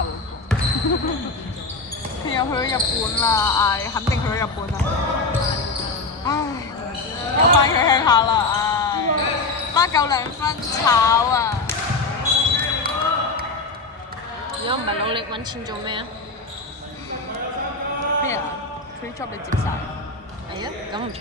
頭嗰個。佢又去咗日本啦，唉，肯定去咗日本啦。唉，又翻佢鄉下啦，唉，孖夠2分炒啊！如果唔係努力揾錢做咩啊？咩啊 ？free job 你接晒？係啊，咁唔錯。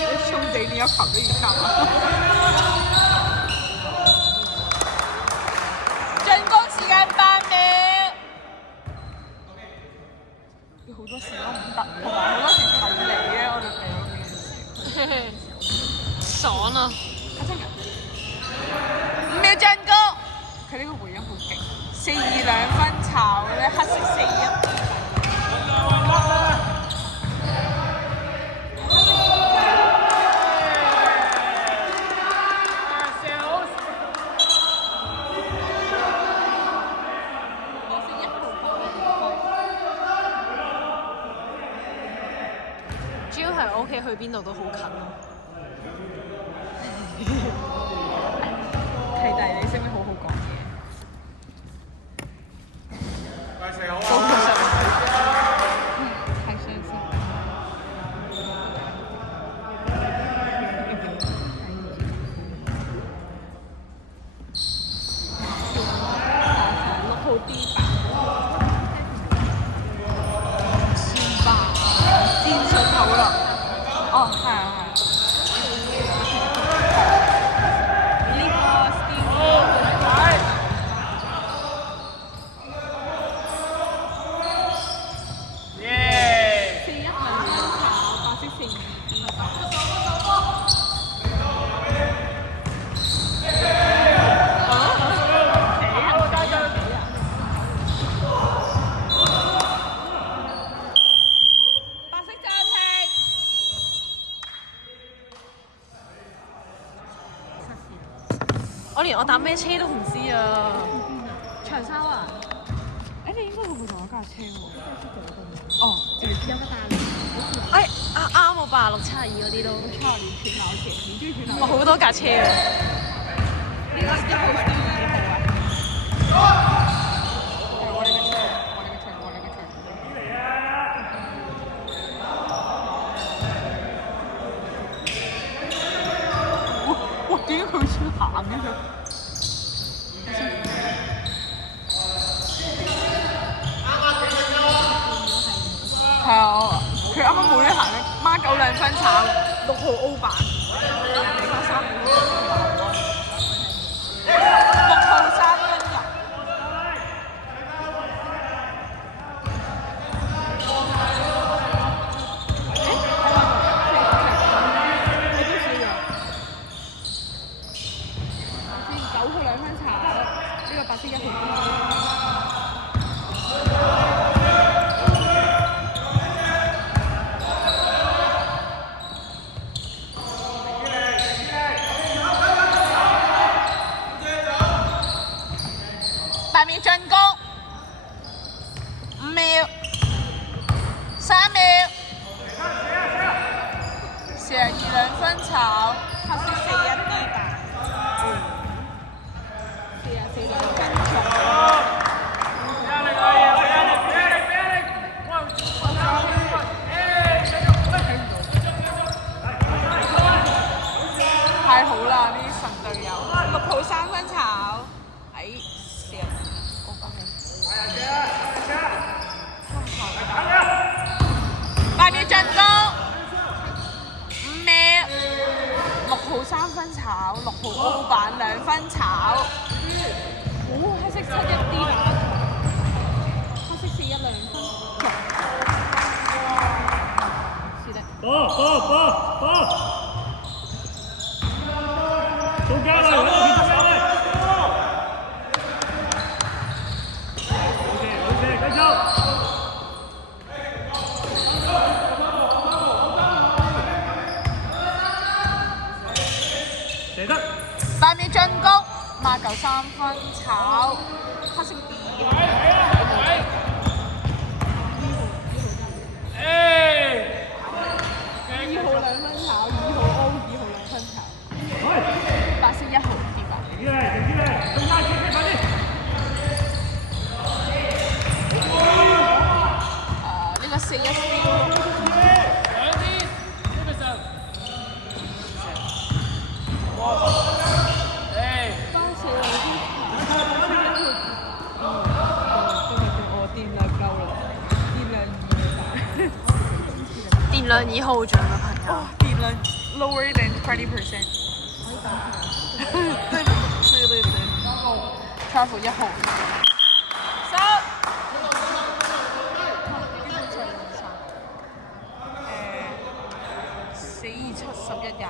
你衝地呢一球都要交啊！進攻時間8秒。有好多時都唔得，同埋好多時近你啊！我就俾咗件事。爽啊！阿真人5秒進攻，佢呢個回音好勁，4-2 2分炒咧，黑色4-1。主要係我屋企去邊度都好近咯。契弟，你識唔識好好講嘢？太傷心。6號 D 版。先吧，戰術好啦。哦，係啊係啊。我連我搭咩車都唔知啊！長沙灣。誒，你應該會同我架車喎。哦，有個大陸。啱我86、72嗰啲都。72全樓線，你中意全樓？我好多架車啊！呢個1號 D 2號啊！我哋嘅車，我哋嘅車。哇！點解佢會先行嘅佢？係啊，佢啱啱冇呢行咧，孖9 2分炒6號 O 版，6號3分咋？你都少咗。9號2分炒，呢個白色1號。8秒進攻，5秒，3秒，42 2分炒，黑色4-1 D 版，44 2分炒。太好啦！呢啲神隊友，6號3分炒，8秒進攻，5秒，6號3分炒，6號 O 版2分炒，黑色7-1 D 版，黑色4-1 2分，是的。中間啦！8秒進攻，孖9 3分炒，黑色 D。2號2分炒，2號 O， 2號2分炒，白色1號 D 版。你好準嘅朋友。哦，電量 lower than 20%。對，travel 1號。收。42711人。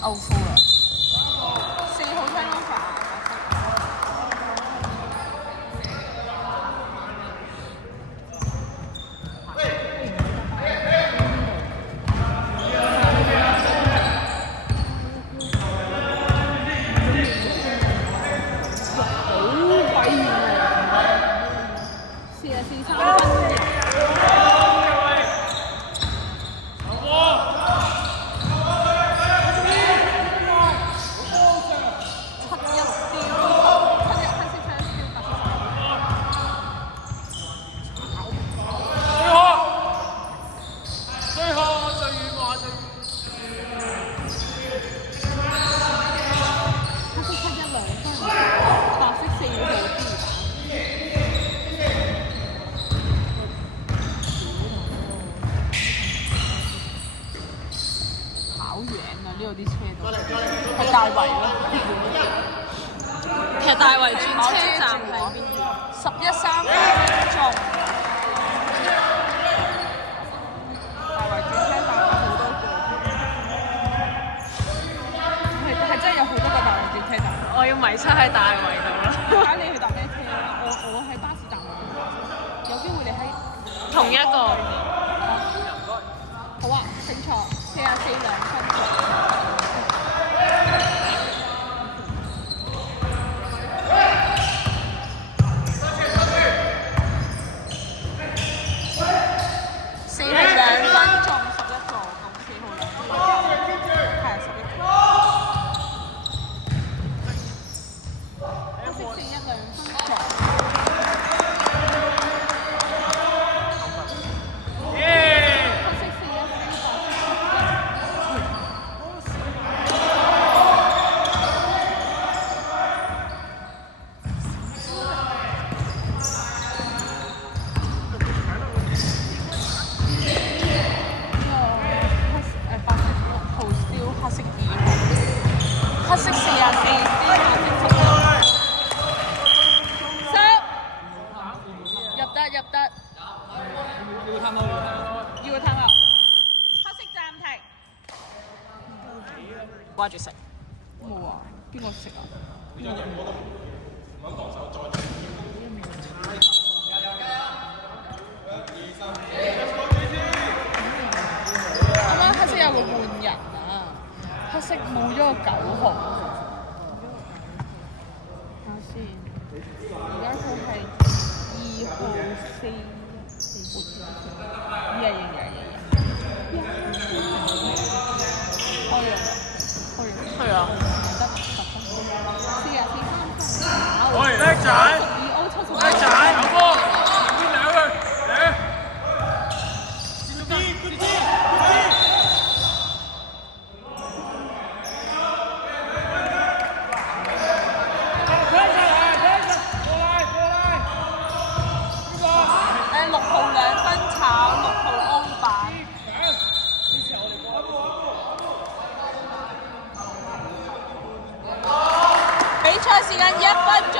歐夫啦，4號聽安法。呢度啲車都喺大圍咯。其實大圍轉車站喺邊度？11.3分鐘。大圍轉車站有好多個，係真係有好多個大圍轉車站。我要迷失喺大圍度啦。睇你去搭咩車啦？我喺巴士站有機會你喺同一個。好啊，請坐44.2分鐘。掛住食。冇啊，邊個食啊？啱啱黑色有個換人啊，黑色冇咗個9號。睇下先，而家佢係2號係啊。喂，叻仔！叻仔！有波！邊兩個？嚟！接啲，接啲，接啲！6號2分炒，6號歐版。比賽時間1分鐘。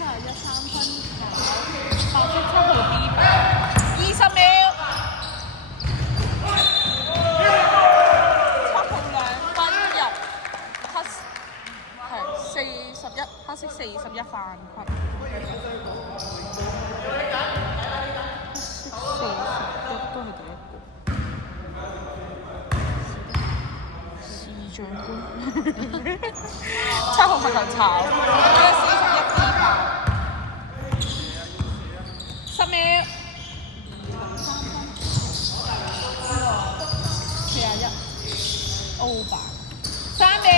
713分炒，白色7號 B 版，20秒。7號2分入，黑係41，黑色41犯規。41都係第一個。長官7號罰球炒，41 B 版，10秒，3分，41 O 版，3秒。